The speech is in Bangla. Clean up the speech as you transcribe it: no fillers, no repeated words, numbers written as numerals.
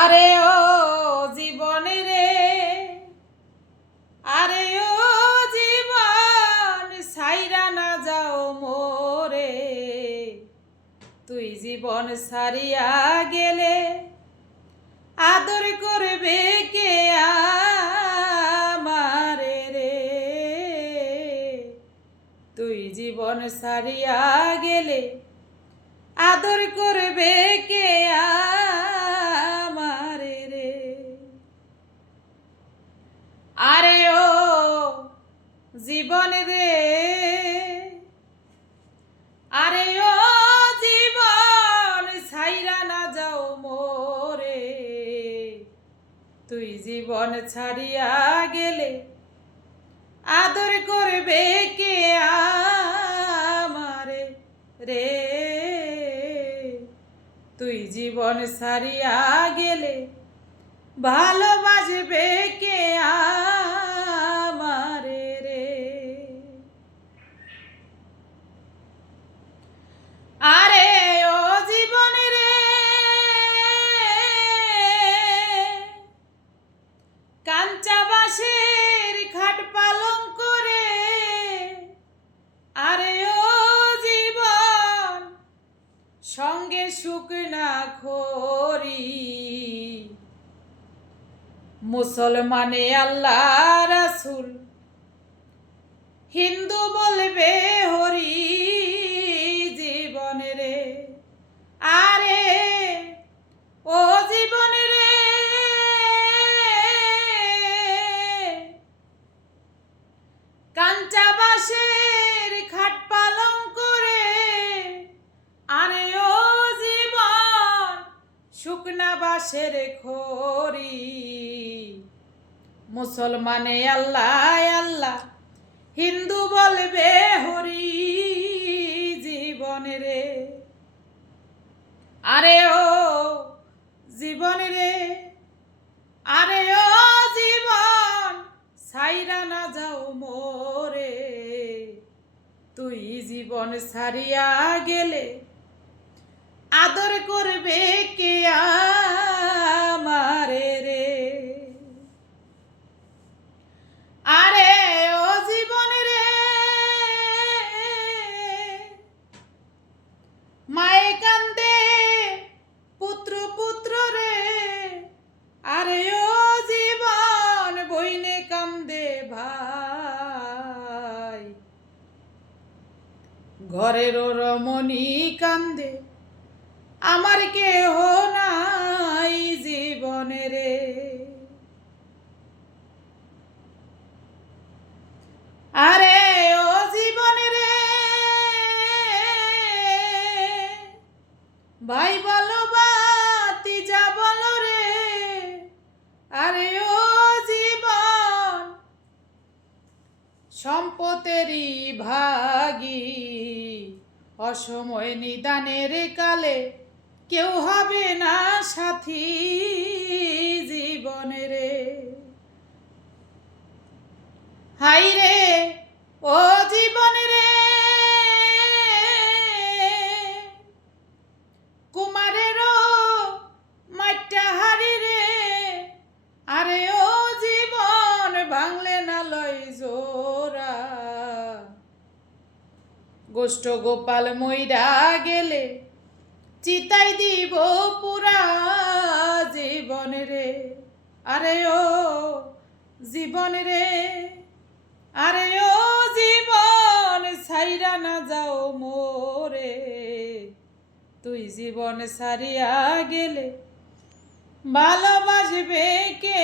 আরে ও জীবন রে, আরে ও জীবন সাইরা না যাও মোরে। তুই জীবন সারিয়া গেলে আদর করবে কে আমারে রে। তুই জীবন সারিয়া গেলে আদর করবে কে আমারে রে। আরে ও জীবন রে, আরে ও জীবন ছাইরা না যাও মোরে। তুই জীবন ছাড়িয়া গেলে আদর করবে কে আমারে রে। তুই জীবন ছাড়িয়া গেলে ভালোবাসবে কে আমারে রে। আরে ও জীবন রে, কাঞ্চা বাঁশের খাট পালং করে। আরে ও জীবন সঙ্গে শুকনা খড়ি। মুসলমানে আল্লাহ রাসূল, হিন্দু বলবে হরি। জীবন রে, আরে ও জীবন রে, কাঞ্চা বাঁশের খাট পালং করে। আরে ও জীবন শুকনা বাঁশের খড়ি। মুসলমানে আল্লাহ আল্লাহ, হিন্দু বলবে হরি। জীবন রে, আরে ও জীবন রে, আরে ও জীবন ছাইরা না যাও মোরে। তুই জীবন ছাড়িয়া গেলে আদর করবে কে আমারে রে। আরে ও জীবন রে, মায়ে কান্দে পুত্র পুত্র রে। আরে ও জীবন বইনে কান্দে ভাই। ঘরের রমণী কান্দে আমার কেহ নাই জীবন রে। আরে ও জীবন রে, ভাই বলো বাতি যা বলো রে। আরে ও জীবন সম্পতেরই ভাগী। অসময় নিদানের কালে কেউ হবে না সাথী। জীবন রে, হাই রে ও জীবন রে, কুমারেরও মাইটা হারি রে। আরে ও জীবন ভাঙলে না লয় জোড়া। গোষ্ঠ গোপাল মইরা গেলে চিতাই দিব পুরা। জীবন রে, আরে ও জীবন রে, আরে ও জীবন ছাইরা না যাও মোরে। তুই জীবন ছাড়িয়া গেলে ভালোবাসবে কে